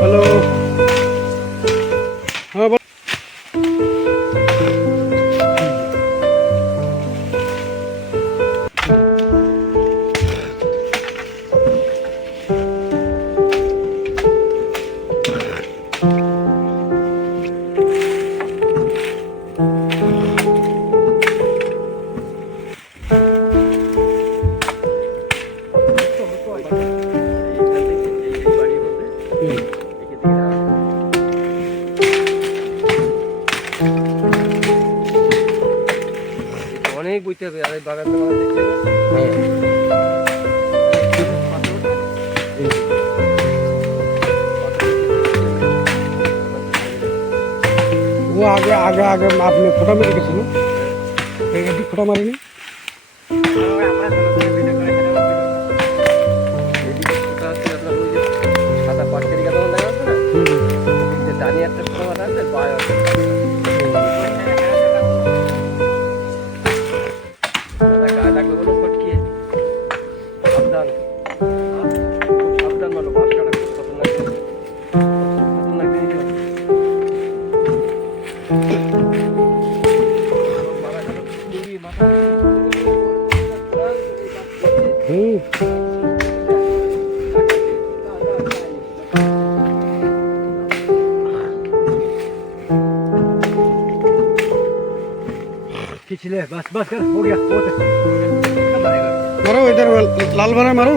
Hello, হ্যাঁ বল। অনেক বইতে হবে আর এই বাগানটা মানে দেখতে ও আগে আগে আগে আপনি ফোটা মেরে গেছেন, ফোটা মারিনি। সাদা পাটকেরি গাছ দেখা যাচ্ছে না, দানি একটা ফোটা মারা আছে গায়ে লাগবে বলে ফটকিয়ে সাবধান সাবধান বলো, বাস কাটা খুব খতরনাক জিনিস, খতরনাক জিনিস। बस बस कर हो गया बहुत है। मारो इधर लाल भरा मारो।